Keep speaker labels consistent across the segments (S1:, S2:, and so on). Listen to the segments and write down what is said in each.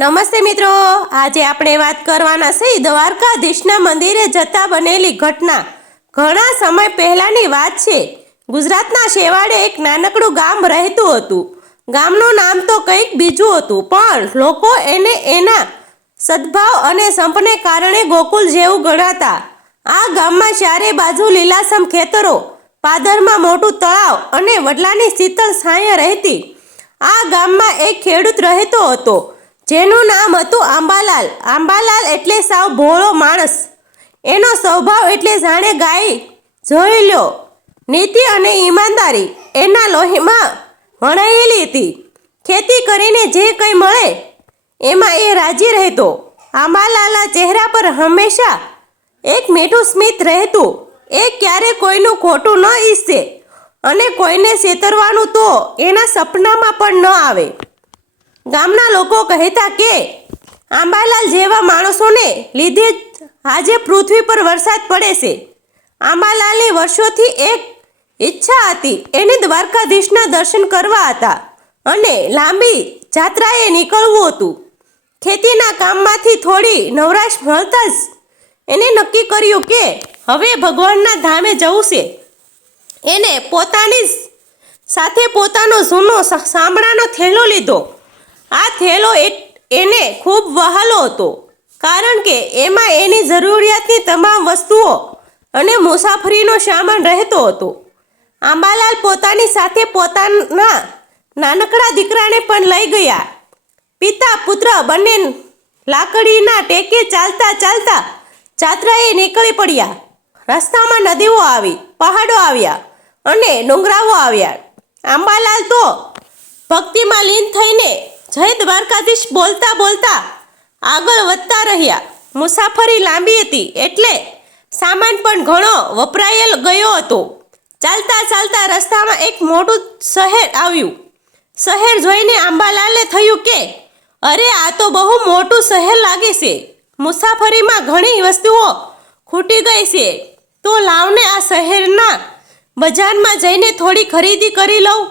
S1: નમસ્તે મિત્રો. આજે આપણે વાત કરવાના છે દ્વારકાધીશના મંદિરે જતા બનેલી ઘટના. ઘણા સમય પહેલાની વાત છે. ગુજરાતના શેવાડે એક નાનકડું ગામ રહેતું હતું. ગામનું નામ તો કંઈક બીજું હતું, પણ લોકો એને એના સદભાવ અને સંપને કારણે ગોકુલ જેવું ગણાતા. આ ગામમાં ચારે બાજુ લીલાસમ ખેતરો, પાદરમાં મોટું તળાવ અને વડલાની શીતળ છાયા રહેતી. આ ગામમાં એક ખેડૂત રહેતો હતો. જેનું નામ હતું આંબાલાલ. આંબાલાલ એટલે સાવ ભોળો માણસ. એનો સ્વભાવ એટલે જાણે ગાય. જોઈ લ્યો નીતિ અને ઈમાનદારી એના લોહીમાં વણાયેલી હતી. ખેતી કરીને જે કંઈ મળે, એમાં એ રાજી રહેતો. આંબાલાલના ચહેરા પર હંમેશા એક મીઠું સ્મિત રહેતું. એ ક્યારે કોઈનું ખોટું ન ઈચ્છે અને કોઈને છેતરવાનું તો એના સપનામાં પણ ન આવે. ગામના લોકો કહેતા કે આંબાલાલ જેવા માણસોને લીધે જ આજે પૃથ્વી પર વરસાદ પડે છે. આંબાલાલની વર્ષોથી એક ઈચ્છા હતી એને દ્વારકાધીશના દર્શન કરવા હતા અને લાંબી જાત્રાએ નીકળવું હતું. ખેતીના કામમાંથી થોડી નવરાશ મળતા જ એને નક્કી કર્યું કે હવે ભગવાનના ધામે જવું છે. એને પોતાની સાથે પોતાનો જૂનો સાંભળાનો થેલો લીધો. આ થેલો એને ખૂબ વહાલો હતો, કારણ કે એમાં એની જરૂરિયાતની તમામ વસ્તુઓ અને મુસાફરીનો સામાન રહેતો હતો. આંબાલાલ પોતાની સાથે પોતાના નાનકડા દીકરાને પણ લઈ ગયા. પિતા, પુત્ર બંને લાકડીના ટેકે ચાલતા ચાલતા જાત્રાએ નીકળી પડ્યા. રસ્તામાં નદીઓ આવી, પહાડો આવ્યા અને ડુંગરાઓ આવ્યા. આંબાલાલ તો ભક્તિમાં લીન થઈને જય દ્વારકાધીશ બોલતા બોલતા આગળ વધતા રહ્યા. મુસાફરી લાંબી હતી એટલે સામાન પણ ઘણો વપરાયેલ ગયો હતો. ચાલતા ચાલતા રસ્તામાં એક મોટું શહેર આવ્યું. શહેર જોઈને આંબાલાલે થયું કે, અરે, આ તો બહુ મોટું શહેર લાગે છે. મુસાફરીમાં ઘણી વસ્તુઓ ખૂટી ગઈ છે. તો લાવને આ શહેરના બજારમાં જઈને થોડી ખરીદી કરી લઉં.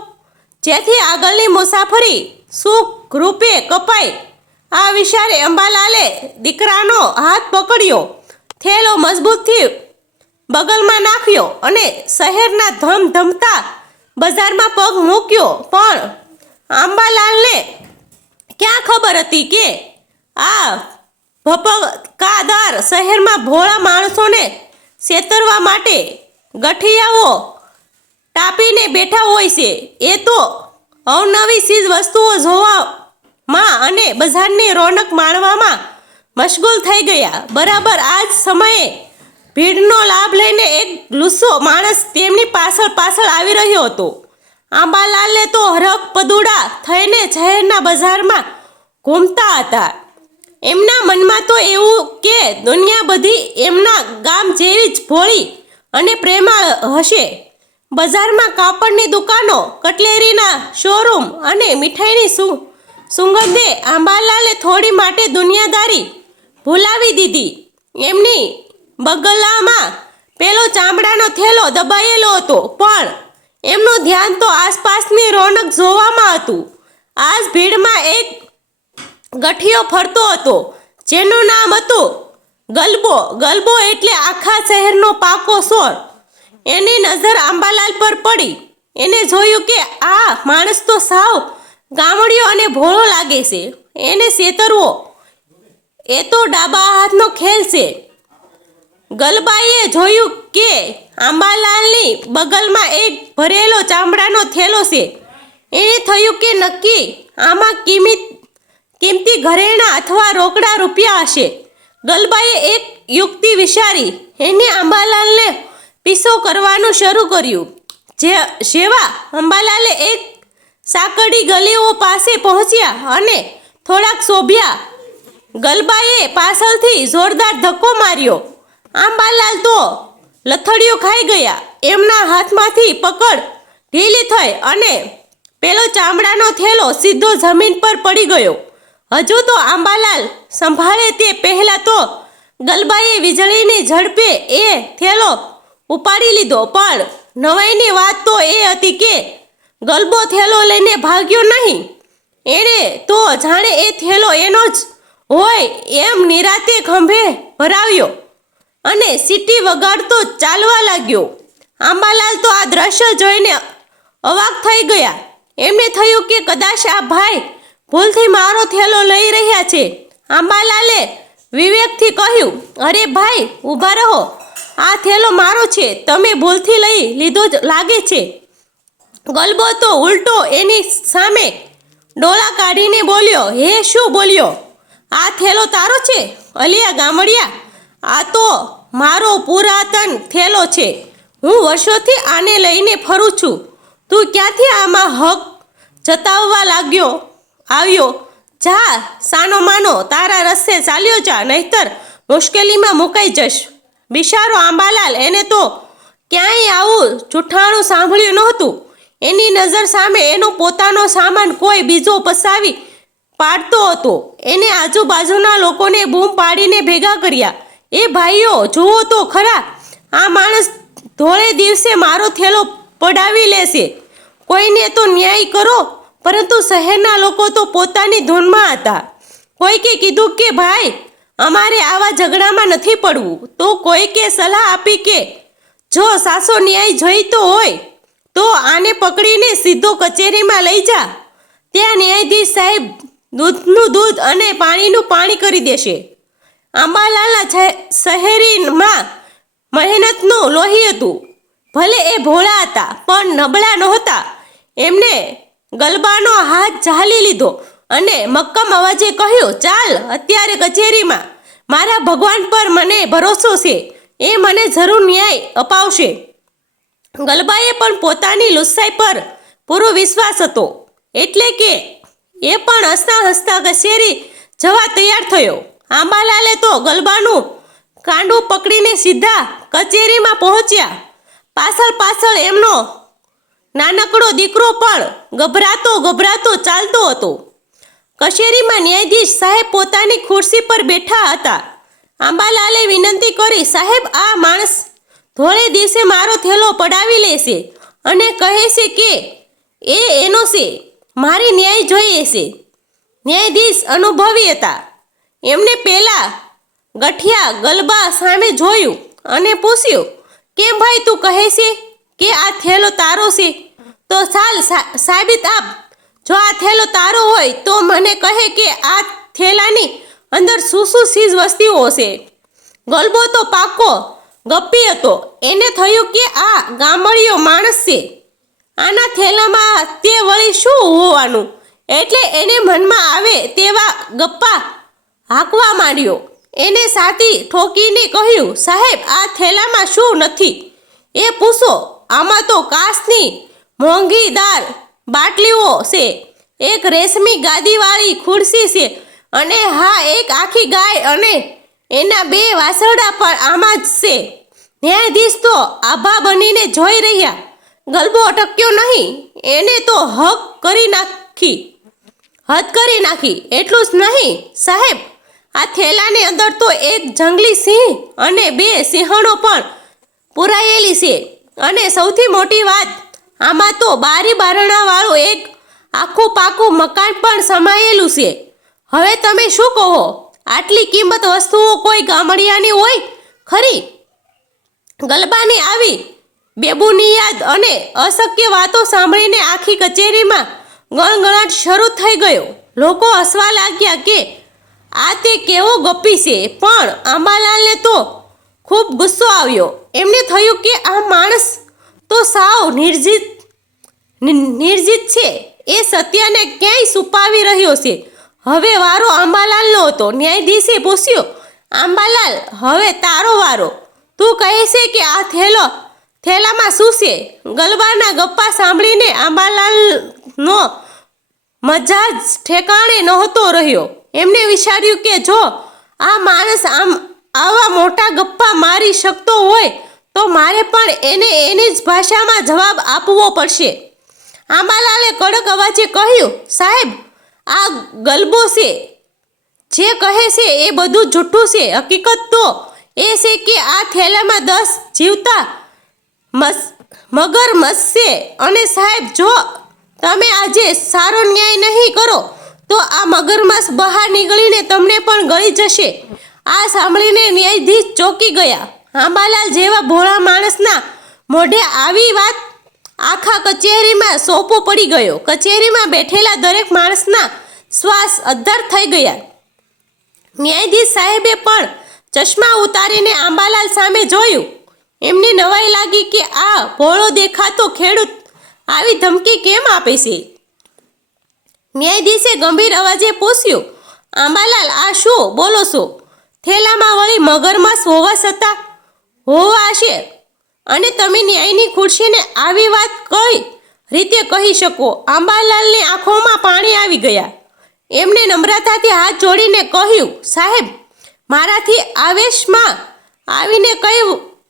S1: જેથી આગળની મુસાફરી સુખ રૂપે કપાઈ આ વિચારે અંબાલાલે દીકરાનો હાથ પકડ્યો, થેલો મજબૂતથી બગલમાં નાખ્યો અને શહેરના ધમધમતા બજારમાં પગ મૂક્યો. પણ આંબાલાલને ક્યાં ખબર હતી કે આ ભપકાદાર શહેરમાં ભોળા માણસોને છેતરવા માટે ગઠિયાઓ ટાપીને બેઠા હોય છે? એ તો અવનવી ચીજ વસ્તુઓ જોવામાં અને બજારની રોનક માણવામાં મશગુલ થઈ ગયા. બરાબર આ જ સમયે ભીડનો લાભ લઈને એક લુસ્સો માણસ તેમની પાછળ પાછળ આવી રહ્યો હતો. આંબાલાલે તો હરખ પદુડા થઈને શહેરના બજારમાં ઘૂમતા હતા. એમના મનમાં તો એવું કે દુનિયા બધી એમના ગામ જેવી જ ભોળી અને પ્રેમાળ હશે. બજારમાં કાપડની દુકાનો, કટલેરીના શોરૂમ અને મીઠાઈની સુ, સુગંધે આંબાલાલે થોડી માટે દુનિયાદારી ભૂલાવી દીધી. એમની બગલામાં પેલો ચામડાનો થેલો દબાયેલો હતો, પણ એમનું ધ્યાન તો આસપાસની રોનક જોવામાં હતું. આજ ભીડમાં એક ગઠિયો ફરતો હતો, જેનું નામ હતું ગલબો. ગલબો એટલે આખા શહેરનો પાકો સોર. એની નજર આંબાલાલ પર પડી. એને જોયું કે આ માણસ તો સાવ ગામડિયો અને ભોળો લાગે છે. એને છેતરવો એ તો ડાબા હાથનો ખેલ છે. ગલબાઈએ જોયું કે આંબાલાલની બગલમાં એક ભરેલો ચામડાનો થેલો છે. એને થયું કે નક્કી આમાં કિંમત કિંમતી ઘરેણાં અથવા રોકડા રૂપિયા હશે. ગલબાઈએ એક યુક્તિ વિચારી. એને અંબાલાલને પીસો કરવાનું શરૂ કર્યું. જે જેવા અંબાલાલે એક સાંકડી ગલીઓ પાસે પહોંચ્યા અને થોડાક શોભ્યા. ગલબાએ પાછળથી જોરદાર ધક્કો માર્યો. આંબાલાલ તો લથડીઓ ખાઈ ગયા. એમના હાથમાંથી પકડ ઢીલી થઈ અને પેલો ચામડાનો થેલો સીધો જમીન પર પડી ગયો. હજુ તો આંબાલાલ સંભાળે તે પહેલાં તો ગલબાએ વીજળીની ઝડપે એ થેલો ઉપાડી લીધો. પણ નવાઈની વાત તો એ હતી કે ગલબો થેલો લઈને ભાગ્યો નહીં. એણે તો જાણે એ થેલો એનો જ હોય એમ નિરાતે ખંભે ભરાવ્યો અને સીટી વગાડતો ચાલવા લાગ્યો. આંબાલાલ તો આ દ્રશ્ય જોઈને અવાક થઈ ગયા. એમને થયું કે કદાચ આ ભાઈ ભૂલથી મારો થેલો લઈ રહ્યા છે. આંબાલાલે વિવેકથી કહ્યું, અરે ભાઈ, ઊભા રહો. આ થેલો મારો છે. તમે ભૂલથી લઈ લીધો જ લાગે છે. ગલબો તો ઉલટો એની સામે ડોળા કાઢીને બોલ્યો, હે, શું બોલ્યો? આ થેલો તારો છે? અલિયા ગામડિયા, આ તો મારો પુરાતન થેલો છે. હું વર્ષોથી આને લઈને ફરું છું. તું ક્યાંથી આમાં હક જતાવવા લાગ્યો, આવ્યો? જા, સાનો માનો, તારા રસ્તે ચાલ્યો જા, નહીતર મુશ્કેલીમાં મુકાઈ જશ બિચારો આંબાલાલ, એને તો ક્યાંય આવું જૂઠાણું સાંભળ્યું નહોતું. એની નજર સામે એનો પોતાનો સામાન કોઈ બીજો પસાવી પાડતો હતો. એને આજુબાજુના લોકોને બૂમ પાડીને ભેગા કર્યા. એ ભાઈઓ, જુઓ તો ખરા, આ માણસ ધોળે દિવસે મારો થેલો પડાવી લેશે. કોઈને તો ન્યાય કરો, પરંતુ શહેરના લોકો તો પોતાની ધૂનમાં હતા. કોઈકે કીધું કે, ભાઈ અમારે આવા ઝઘડામાં નથી પડવું. તો કોઈકે સલાહ આપી કે, જો સાસો ન્યાય જોઈતો હોય, તો આને પકડીને સીધો કચેરીમાં લઈ જા. ત્યાં ન્યાયાધીશ સાહેબ દૂધનું દૂધ અને પાણીનું પાણી કરી દેશે. આંબાલાલના શહેરીમાં મહેનતનું લોહી હતું. ભલે એ ભોળા હતા, પણ નબળા નહોતા. એમને ગલબાનો હાથ ઝાલી લીધો. અને મક્કમ અવાજે કહ્યું, ચાલ, અત્યારે કચેરીમાં. મારા ભગવાન પર મને ભરોસો છે. એ મને જરૂર ન્યાય અપાવશે. ગલબાએ પણ પોતાની લુસ્સાઈ પર પૂરો વિશ્વાસ હતો. એટલે કે એ પણ હસતા હસતા કચેરી જવા તૈયાર થયો. આંબાલાલે તો ગલબાનું કાંડું પકડીને સીધા કચેરીમાં પહોંચ્યા. પાછળ પાછળ એમનો નાનકડો દીકરો પણ ગભરાતો ગભરાતો ચાલતો હતો. કચેરીમાં ન્યાયાધીશ સાહેબ પોતાની ખુરશી પર બેઠા હતા. આંબાલાલે વિનંતી કરી, સાહેબ, આ માણસ ધોળે દિવસે મારો થેલો પડાવી લેશે અને કહે છે કે, એ એનો છે, મારી ન્યાય જોઈએ છે. ન્યાયાધીશ અનુભવી હતા. એમને પહેલાં ગઠિયા ગલબા સામે જોયું અને પૂછ્યું, કેમ ભાઈ તું કહે છે કે આ થેલો તારો છે? તો ચાલ સાબિત આપ જો આ થેલો તારો હોય તો મને કહે કે આ થેલાની અંદર શું શું ચીજ વસ્તીઓ હશે? ગલબો તો પાકો, ગપ્પી હતો. એને થયું કે આ ગામડિયો માણસ છે. આના થેલામાં તે વળી શું હોવાનું? એટલે એને મનમાં આવે તેવા ગપ્પા હાંકવા માંડ્યો. એને સાથી ઠોકીને કહ્યું, સાહેબ, આ થેલામાં શું નથી? એ પૂછો, આમાં તો કાચની મોંઘીદાર બાટલીઓ છે. એક રેશમી ગાદીવાળી ખુરશી છે અને હા, એક આખી ગાય અને એના બે વાસરડા પણ આમાં જ છે. ન્યાયાધીશ તો આભા બનીને જોઈ રહ્યા. ગલબો અટક્યો નહીં. એને તો હક કરી નાખી. હદ કરી નાખી. એટલું જ નહીં, સાહેબ. આ થેલાની અંદર તો એક જંગલી સિંહ અને બે સિંહણો પણ પુરાયેલી છે. અને સૌથી મોટી વાત આમાં તો બારી બારણાવાળું એક આખું પાકું મકાન પણ સમાયેલું છે. હવે તમે શું કહો? આટલી કિંમત વસ્તુઓ કોઈ ગામડિયાની હોય? ખરી? ગલબાની આવી બેબુની યાદ અને અશક્ય વાતો સાંભળીને આખી કચેરીમાં ગણગણાટ શરૂ થઈ ગયો. લોકો હસવા લાગ્યા કે, આ તે કેવો ગપ્પી છે. પણ આંબાલાલને તો ખૂબ ગુસ્સો આવ્યો. એમને થયું કે આ માણસ તો સાવ નિર્જીત નિર્જિત છે. એ સત્યને ક્યાંય છુપાવી રહ્યો છે? હવે વારો આંબાલાલનો હતો. ન્યાયાધીશે પૂછ્યો, આંબાલાલ, હવે તારો વારો. તું કહે છે કે આ થેલો, થેલામાં શું છે? ગલબાના ગપ્પા સાંભળીને આંબાલાલનો મજાજ ઠેકાણે નહોતો રહ્યો. એમને વિચાર્યું કે જો આ માણસ આમ, આવા મોટા ગપ્પા મારી શકતો હોય તો મારે પણ એને એની જ ભાષામાં જવાબ આપવો પડશે. આંબાલાલે કડક અવાજે કહ્યું, સાહેબ, આ ગલબો છે. જે કહે છે એ બધું જૂઠું છે. હકીકત તો એ છે કે આ થેલામાં દસ જીવતા મસ, મગર મસશે અને સાહેબ, જો તમે આજે સારો ન્યાય નહીં કરો, તો આ મગરમાસ બહાર નીકળીને તમને પણ ગળી જશે. આ સાંભળીને ન્યાયાધીશ ચોંકી ગયા. આંબાલાલ જેવા ભોળા માણસના મોઢે આવી વાત આખા કચેરીમાં સોપો પડી ગયો. કચેરીમાં બેઠેલા દરેક માણસના શ્વાસ અદ્ધર થઈ ગયા. ન્યાયાધીશ સાહેબે પણ ચશ્મા ઉતારીને આંબાલાલ સામે જોયું. એમને નવાઈ લાગી કે આ ભોળો દેખાતો ખેડૂત આવી ધમકી કેમ આપે છે? ન્યાયાધીશે ગંભીર અવાજે પૂછ્યું આંબાલાલ આ શું? બોલો છો. થેલામાં વળી મગરમાસ હોવા છતાં હોવા છે. અને તમે ન્યાયની ખુરશીને આવી વાત કઈ રીતે કહી શકો? આંબાલાલની આંખોમાં પાણી આવી ગયા. એમને નમ્રતાથી હાથ જોડીને કહ્યું, સાહેબ, મારાથી આવેશમાં આવીને કંઈ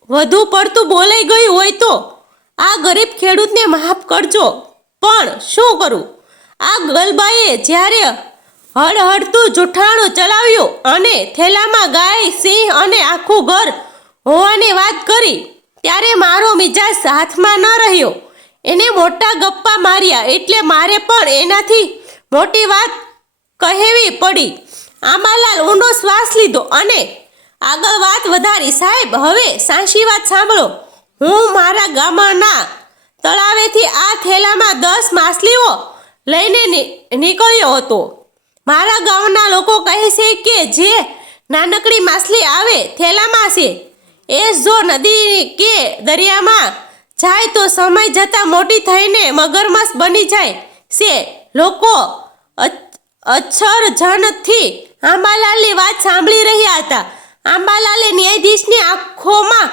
S1: વધુ પડતું બોલાઈ ગયું હોય તો આ ગરીબ ખેડૂતને માફ કરજો. પણ શું કરું? આ ગલબાએ જ્યારે હળહળતું જૂઠાણું ચલાવ્યું અને થેલામાં ગાય, સિંહ અને આખું ઘર હોવાની વાત કરી, ત્યારે મારો મિજાજ હાથમાં ન રહ્યો. એને મોટા ગપ્પા માર્યા એટલે મારે પણ એનાથી મોટી વાત કહેવી પડી. આંબાલાલ ઊંડો શ્વાસ લીધો અને, આગળ વાત વધારી, સાહેબ, હવે સાંશી વાત સાંભળો. હું મારા ગામના તળાવેથી આ થેલામાં દસ માછલીઓ લઈને નીકળ્યો હતો. મારા ગામના લોકો કહે છે કે જે નાનકડી માછલી આવે, થેલામાં છે. એ જો નદી કે દરિયામાં જાય તો સમય જતાં મોટી થઈને મગરમસ બની જાય. છે. લોકો અક્ષરજનથી આંબાલાલની વાત સાંભળી રહ્યા હતા. આંબાલાલે ન્યાયાધીશની આંખોમાં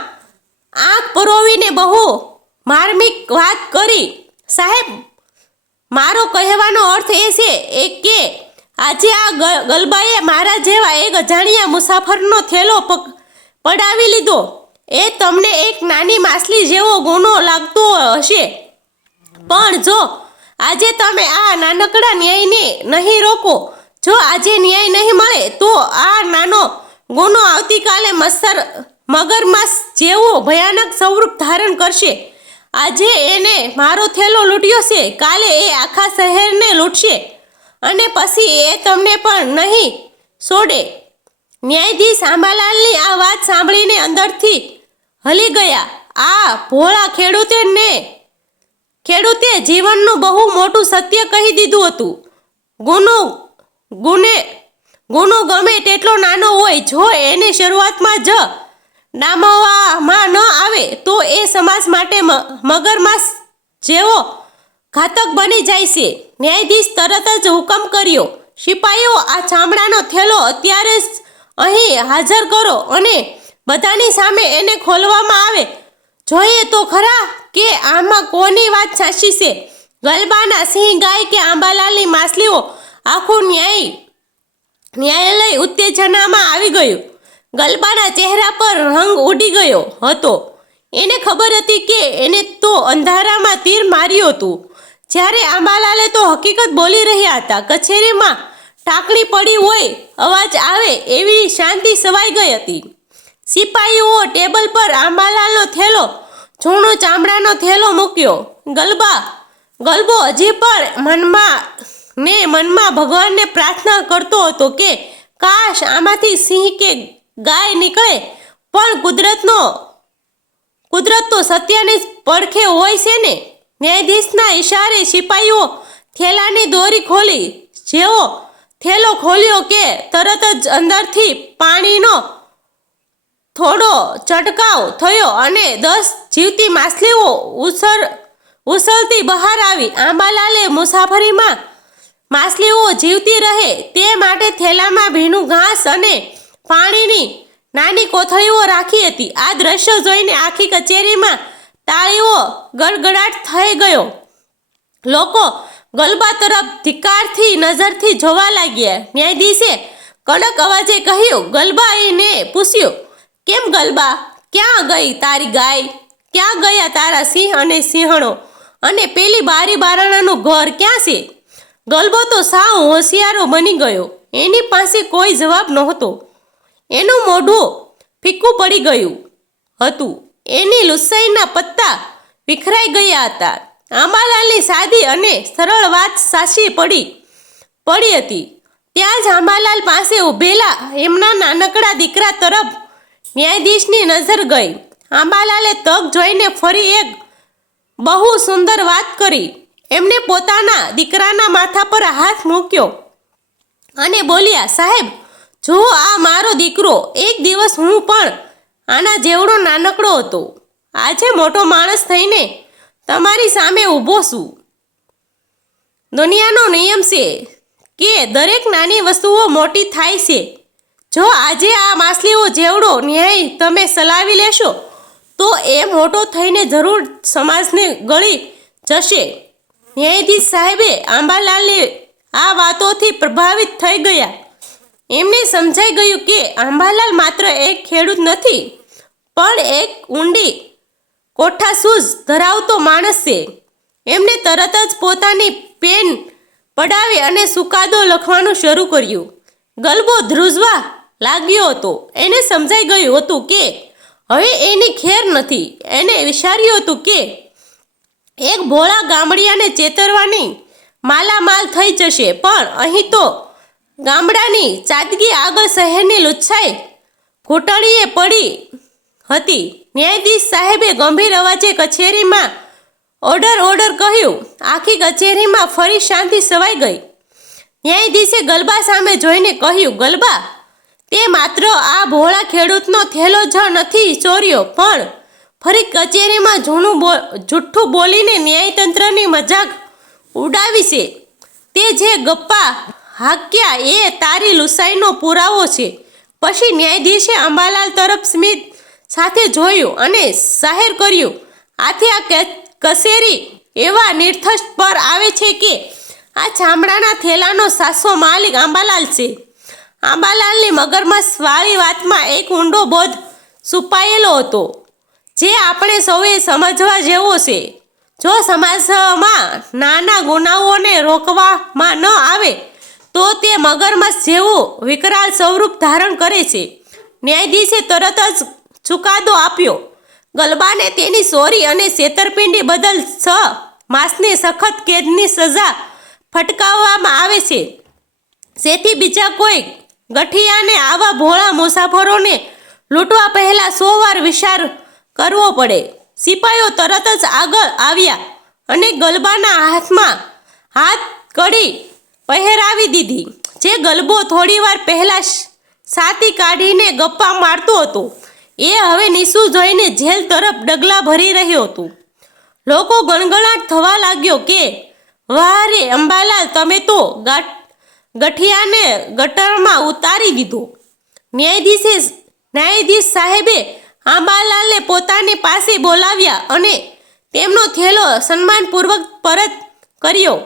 S1: આંખ પરોવીને બહુ માર્મિક વાત કરી. સાહેબ, મારો કહેવાનો અર્થ એ છે, એ કે આજે આ ગલબાએ મારા જેવા એક અજાણ્યા મુસાફરનો થેલો પક- પડાવી લીધો. એ તમને એક નાની માછલી જેવો ગુનો લાગતો હશે. પણ જો આજે તમે આ નાનકડા ન્યાયને નહીં રોકો, જો આજે ન્યાય નહીં મળે, તો આ નાનો ગુનો આવતીકાલે મસર મગરમાસ જેવો ભયાનક સ્વરૂપ ધારણ કરશે. આજે એને મારો થેલો લૂંટ્યો છે, કાલે એ આખા શહેરને લૂંટશે. અને પછી એ તમને પણ નહીં છોડે. ન્યાયાધીશ આંબાલાલની આ વાત સાંભળીને અંદરથી હલી ગયા. આ ભોળા ખેડૂતને, ખેડૂતે જીવનનું બહુ મોટું સત્ય કહી દીધું હતું. ગુનો, ગુને, ગુનો ગમે તેટલો નાનો હોય, જો એને શરૂઆતમાં જ ડામવામાં ન આવે, તો એ સમાજ માટે મગરમાસ જેવો ઘાતક બની જાય છે. ન્યાયાધીશ તરત જ હુકમ કર્યો. સિપાહીઓ આ ચામડાનો થેલો અત્યારે જ અહીં હાજર કરો અને બધાની સામે એને ખોલવામાં આવે. જોઈએ તો ખરા કે આમાં કોની વાત સાચી છે? ગલબાના સિંહ ગાય કે આંબાલાલની માછલીઓ? આખું ન્યાય, ન્યાયાલય ઉત્તેજનામાં આવી ગયું. ગલબાના ચહેરા પર રંગ ઉડી ગયો હતો. એને ખબર હતી કે એને તો અંધારામાં તીર માર્યું હતું. જ્યારે આંબાલાલે તો હકીકત બોલી રહ્યા હતા, કચેરીમાં ટાંકણી પડી હોય, અવાજ આવે એવી શાંતિ સવાઈ ગઈ હતી. સિપાહીઓ ટેબલ પર આંબાલાલનો થેલો જૂનો ચામડાનો થેલો મૂક્યો. ગલબા, ગલબો હજી પણ મનમાં, ને મનમાં ભગવાનને પ્રાર્થના કરતો હતો કે, કાશ આમાંથી સિંહ કે ગાય નીકળે, પણ કુદરતનો કુદરત તો સત્યની પડખે હોય છે ને? ન્યાયાધીશના ઈશારે સિપાહીઓ થેલાની દોરી ખોલી. જેવો થેલો ખોલ્યો કે તરત જ અંદરથી પાણીનો થોડો ચટકાવ થયો અને દસ જીવતી માછલીઓ ઉસર ઉસળતી બહાર આવી. આંબાલાલે મુસાફરીમાં માછલીઓ જીવતી રહે તે માટે થેલામાં ભીનું ઘાસ અને પાણીની નાની કોથળીઓ રાખી હતી. આ દ્રશ્ય જોઈને આખી કચેરીમાં તાળીઓ ગડગડાટ થઈ ગયો. લોકો ગલબા તરફ ધિક્કારથી નજરથી જોવા લાગ્યા. ન્યાયાધીશે કડક અવાજે કહ્યું ગલબાઈને પૂછ્યું, કેમ ગલબા? ક્યાં ગઈ તારી ગાય? ક્યાં ગયા તારા સિંહ અને સિંહણો? અને પેલી બારી બારણાનું ઘર ક્યાં છે? ગલબો તો સાવ હોશિયારો બની ગયો. એની પાસે કોઈ જવાબ નહોતો. એનું મોઢું ફીક્કું પડી ગયું હતું. એની લુસાઈના પત્તા વિખરાઈ ગયા હતા. આંબાલાલની સાદી અને સરળ વાત સાચી પડી પડી હતી. ત્યાં જ આંબાલાલ પાસે ઊભેલા એમના નાનકડા દીકરા તરફ ન્યાયાધીશની નજર ગઈ. આંબાલાલે તક જોઈને ફરી એક બહુ સુંદર વાત કરી. એમને પોતાના દીકરાના માથા પર હાથ મૂક્યો અને બોલ્યા, સાહેબ, જો આ મારો દીકરો એક દિવસ હું પણ આના જેવડો નાનકડો હતો. આજે મોટો માણસ થઈને તમારી સામે ઊભો છું. દુનિયાનો નિયમ છે કે દરેક નાની વસ્તુઓ મોટી થાય છે. જો આજે આ માછલીઓ જેવડો ન્યાય તમે ચલાવી લેશો, તો એ મોટો થઈને જરૂર સમાજને ગળી જશે. ન્યાયાધીશ સાહેબે આંબાલાલને આ વાતોથી પ્રભાવિત થઈ ગયા. એમને સમજાઈ ગયું કે આંબાલાલ માત્ર એક ખેડૂત નથી, પણ એક ઊંડી કોઠાસૂઝ ધરાવતો માણસ છે. એમને તરત જ પોતાની પેન પડાવી અને સુકાદો લખવાનું શરૂ કર્યું. ગલબો ધ્રુજવા લાગ્યો હતો. એને સમજાઈ ગયું હતું કે હવે એની ખેર નથી. એને વિચાર્યું હતું કે એક ભોળા ગામડિયાને ચેતરવાની માલામાલ થઈ જશે, પણ અહીં તો ગામડાની ચાદગી આગળ શહેરની લુચ્છાઈ ઘૂંટણીએ પડી હતી. ન્યાયાધીશ સાહેબે ગંભીર અવાજે કચેરીમાં ઓર્ડર ઓર્ડર કહ્યું. આખી કચેરીમાં ફરી શાંતિ સવાઈ ગઈ. ન્યાયાધીશે ગલબા સામે જોઈને કહ્યું, ગલબા, તે માત્ર આ ભોળા ખેડૂતનો થેલો જ નથી ચોર્યો, પણ ફરી કચેરીમાં જૂનું બો, જૂઠ્ઠું બોલીને ન્યાયતંત્રની મજાક ઉડાવી છે. તે જે ગપ્પા હાક્યા એ તારી લુસાઈનો પુરાવો છે. પછી ન્યાયાધીશે અંબાલાલ તરફ સ્મિત સાથે જોયું અને જાહેર કર્યું આથી આ કસેરી એવા નિર્થસ્થ પર આવે છે કે આ ચામડાના થેલાનો સાસો માલિક આંબાલાલ છે. આંબાલાલની મગરમચ્છ વાળી વાતમાં એક ઊંડો બોધ છુપાયેલો હતો, જે આપણે સૌએ સમજવા જેવો છે. જો સમાજમાં નાના ગુનાઓને રોકવામાં ન આવે, તો તે મગરમચ્છ જેવું વિકરાળ સ્વરૂપ ધારણ કરે છે. ન્યાયાધીશે તરત જ ચુકાદો આપ્યો. ગલબાને તેની ચોરી અને છેતરપિંડી બદલ છ માસની સખત કેદની સજા ફટકાવવામાં આવે છે. જેથી બીજા કોઈ ગઠિયાને આવા ભોળા મુસાફરોને લૂંટવા પહેલા સો વાર વિચાર કરવો પડે. સિપાઈઓ તરત જ આગળ આવ્યા અને ગલબાના હાથમાં હાથ કડી પહેરાવી દીધી, જે ગલબો થોડીવાર પહેલાં સાતી કાઢીને ગપ્પા મારતો હતો. એ હવે નીસુ જોઈને જેલ તરફ ડગલા ભરી રહ્યો હતો. લોકો ગણગણાટ થવા લાગ્યો કે, વાહ રે અંબાલાલ, તમે તો ગઠિયાને ગટરમાં ઉતારી દીધો. ન્યાયાધીશે ન્યાયાધીશ સાહેબે આંબાલાલને પોતાની પાસે બોલાવ્યા અને તેમનો થેલો સન્માનપૂર્વક પરત કર્યો.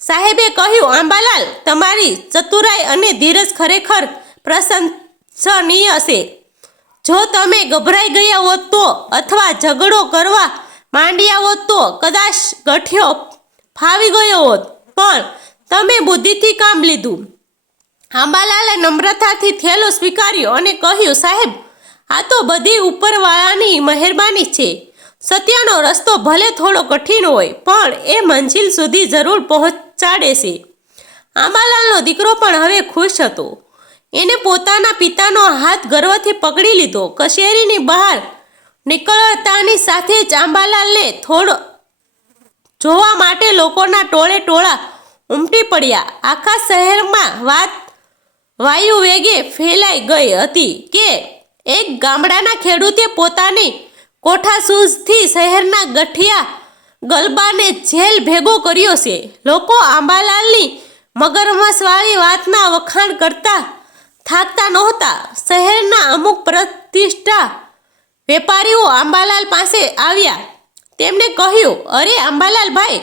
S1: સાહેબે કહ્યું, આંબાલાલ, તમારી ચતુરાઈ અને ધીરજ ખરેખર પ્રશંસનીય છે જો તમે ગભરાઈ ગયા હોત તો અથવા ઝઘડો કરવા માંડ્યા હોત તો કદાચ ગઠિયો ફાવી ગયો હોત. પણ તમે બુદ્ધિથી કામ લીધું. આંબાલાલે નમ્રતાથી થેલો સ્વીકાર્યો અને કહ્યું, સાહેબ, આ તો બધી ઉપરવાળાની મહેરબાની છે. સત્યનો રસ્તો ભલે થોડો કઠિન હોય, પણ એ મંજિલ સુધી જરૂર પહોંચાડે છે. આંબાલાલનો દીકરો પણ હવે ખુશ હતો. એને પોતાના પિતાનો હાથ ગર્વથી પકડી લીધો. કચેરીની બહાર નીકળતાની સાથે જ આંબાલાલને થોડો જોવા માટે લોકોના ટોળે ટોળા ઉમટી પડ્યા. આખા શહેરમાં વાત વાયુ વેગે ફેલાઈ ગઈ હતી કે એક ગામડાના ખેડૂતે પોતાની કોઠાસૂઝથી શહેરના ગઠિયા ગલબાને જેલ ભેગો કર્યો છે. લોકો આંબાલાલની મગરમસવાળી વાતના વખાણ કરતા થાકતા નહોતા. શહેરના અમુક પ્રતિષ્ઠા વેપારીઓ આંબાલાલ પાસે આવ્યા. તેમણે કહ્યું, અરે આંબાલાલ ભાઈ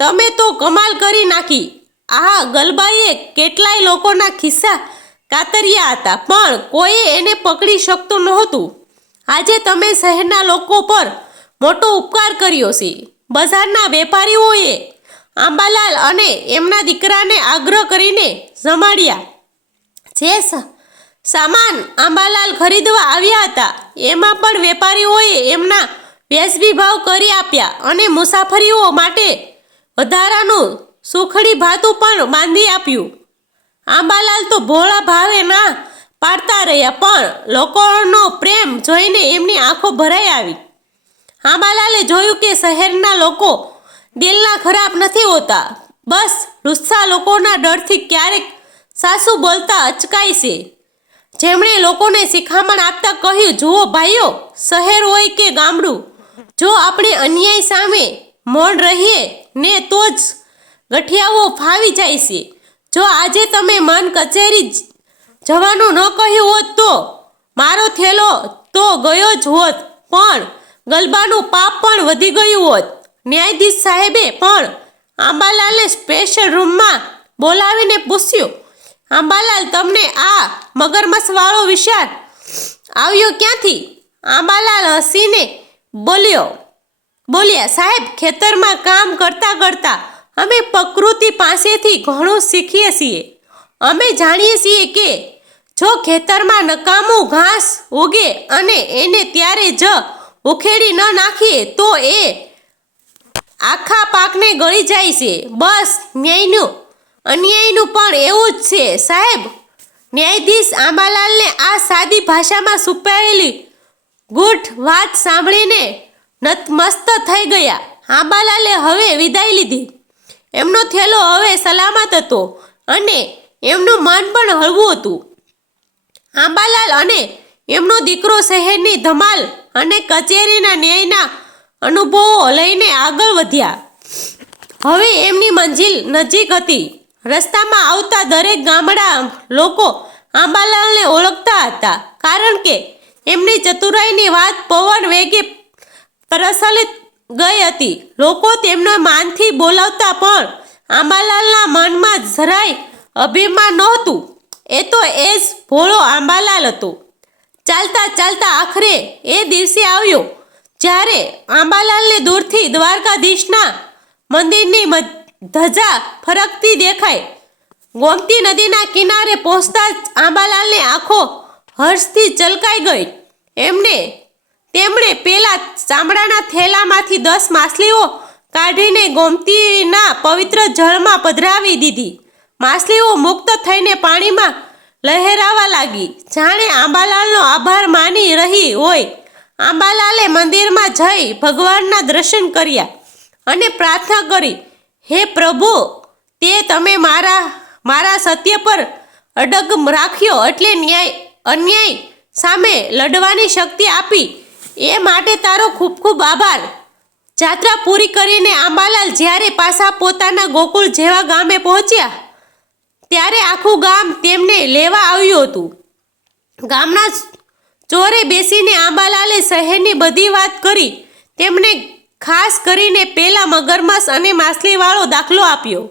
S1: તમે તો કમાલ કરી નાખી. આ ગલબાઈએ કેટલાય લોકોના ખિસ્સા કાતર્યા હતા, પણ કોઈએ એને પકડી શકતું નહોતું. આજે તમે શહેરના લોકો પર મોટો ઉપકાર કર્યો છે. બજારના વેપારીઓએ આંબાલાલ અને એમના દીકરાને આગ્રહ કરીને જમાડ્યા. જે સામાન આંબાલાલ ખરીદવા આવ્યા હતા, એમાં પણ વેપારીઓએ એમના વ્યાજબી ભાવ કરી આપ્યા અને મુસાફરીઓ માટે વધારાનું સુખડી ભાતું પણ બાંધી આપ્યું. આંબાલાલ તો ભોળા ભાવે ના પાડતા રહ્યા, પણ લોકોનો પ્રેમ જોઈને એમની આંખો ભરાઈ આવી. આંબાલાલે જોયું કે શહેરના લોકો દિલના ખરાબ નથી હોતા. બસ, રુસ્સા લોકોના ડરથી ક્યારેક સાસુ બોલતા અચકાય છે. જેમણે લોકોને શિખામણ આપતા કહ્યું, જુઓ ભાઈઓ, શહેર હોય કે ગામડું, જો આપણે અન્યાય સામે મૌન રહીએ ને તો જ ગઠિયાઓ ફાવી જાય છે. જો આજે તમે મન કચેરી જવાનું ન કહ્યું હોત તો મારો થેલો તો ગયો જ હોત, પણ ગલબાનું પાપ પણ વધી ગયું હોત. ન્યાયાધીશ સાહેબે પણ આંબાલાલને સ્પેશિયલ રૂમમાં બોલાવીને પૂછ્યું આંબાલાલ, તમને આ મગરમસવાળો વાળો વિચાર આવ્યો ક્યાંથી? આંબાલાલ હસીને બોલ્યો, બોલ્યા સાહેબ, ખેતરમાં કામ કરતા કરતા અમે પ્રકૃતિ પાસેથી ઘણું શીખીએ છીએ. અમે જાણીએ છીએ કે જો ખેતરમાં નકામું ઘાસ ઉગે અને એને ત્યારે જ ઉખેડી ન નાખીએ, તો એ આખા પાકને ગળી જાય છે. બસ ન્યાયનું અન્યાયનું પણ એવું જ છે, સાહેબ. ન્યાયાધીશ આંબાલાલને આ સાદી ભાષામાં સુપાયેલી ગૂઠ વાત સાંભળીને નતમસ્ત થઈ ગયા. આંબાલાલે હવે વિદાય લીધી. એમનો થેલો હવે સલામત હતો અને એમનું મન પણ હળવું હતું. આંબાલાલ અને એમનો દીકરો શહેરની ધમાલ અને કચેરીના ન્યાયના અનુભવો લઈને આગળ વધ્યા. હવે એમની મંજિલ નજીક હતી. રસ્તામાં આવતા દરેક ગામડા લોકો આંબાલાલને ઓળખતા હતા. કારણ કે એમની ચતુરાઈની વાત પવન વેગે પ્રસલિત ગઈ હતી. લોકો તેમને માનથી બોલાવતા પણ આંબાલાલના મનમાં જરાય અભિમાન નહોતું. એ તો એ જ ભોળો આંબાલાલ હતો. ચાલતા ચાલતા આખરે એ દિવસે આવ્યો. જ્યારે આંબાલાલને દૂરથી દ્વારકાધીશના મંદિરની ધજા ફરકતી દેખાય. ગોમતી નદીના કિનારે પહોંચતા જ આંબાલાલની આંખો હર્ષથી ચલકાઈ ગઈ. એમને તેમણે પેલા ચામડાના થેલામાંથી દસ માછલીઓ કાઢીને ગોમતીના પવિત્ર જળમાં પધરાવી દીધી. માછલીઓ મુક્ત થઈને પાણીમાં લહેરાવા લાગી. જાણે આંબાલાલનો આભાર માની રહી હોય. આંબાલાલે મંદિરમાં જઈ ભગવાનના દર્શન કર્યા અને પ્રાર્થના કરી હે પ્રભુ, તે તમે મારા મારા સત્ય પર અડગ રાખ્યો એટલે ન્યાય, અન્યાય સામે લડવાની શક્તિ આપી. એ માટે તારો ખૂબ ખૂબ આભાર. જાત્રા પૂરી કરીને આંબાલાલ જ્યારે પાછા પોતાના ગોકુળ જેવા ગામે પહોંચ્યા, ત્યારે આખું ગામ તેમને લેવા આવ્યું હતું. ગામના ચોરે બેસીને આંબાલાલે શહેરની બધી વાત કરી. તેમણે ખાસ કરીને પેલા મગરમાસ અને માછલીવાળો દાખલો આપ્યો.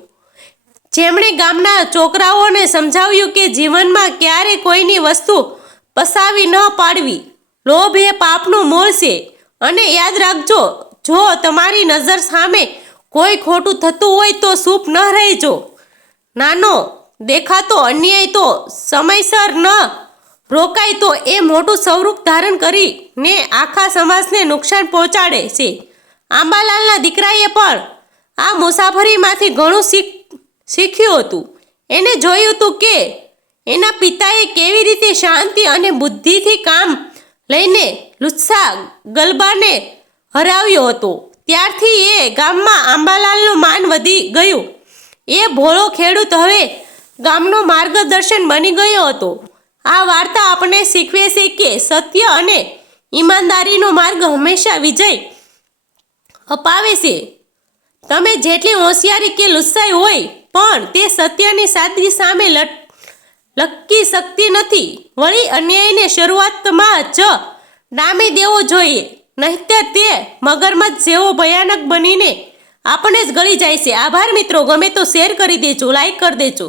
S1: જેમણે ગામના છોકરાઓને સમજાવ્યું કે જીવનમાં ક્યારે કોઈની વસ્તુ પસાવી ન પાડવી. લોભ એ પાપનું મૂળ છે. અને યાદ રાખજો, જો તમારી નજર સામે કોઈ ખોટું થતું હોય તો સૂપ ન રહેજો. નાનો, દેખાતો અન્યાય તો સમયસર ન રોકાય તો એ મોટું સ્વરૂપ ધારણ કરીને આખા સમાજને નુકસાન પહોંચાડે છે. આંબાલાલના દીકરાએ પણ આ મુસાફરીમાંથી ઘણું શીખ, શીખ્યું હતું. એને જોયું હતું કે એના પિતાએ કેવી રીતે શાંતિ અને બુદ્ધિથી કામ લઈને લુત્સા ગલબાને હરાવ્યો હતો. ત્યારથી એ ગામમાં આંબાલાલનું માન વધી ગયું. એ ભોળો ખેડૂત હવે ગામનો માર્ગદર્શન બની ગયો હતો. આ વાર્તા આપણે શીખવે છે કે સત્ય અને ઈમાનદારીનો માર્ગ હંમેશા વિજય અપાવે છે. તમે જેટલી હોશિયારી કે લુસ્સાઈ હોય, પણ તે સત્યની સાદગી સામે લટ, લટકી શકતી નથી. વળી અન્યાયને શરૂઆતમાં જ નામી દેવો જોઈએ, નહીંતર તે મગરમચ્છ જેવો ભયાનક બનીને આપણે જ ગળી જાય છે. આભાર મિત્રો, ગમે તો શેર કરી દેજો લાઈક કરી દેજો.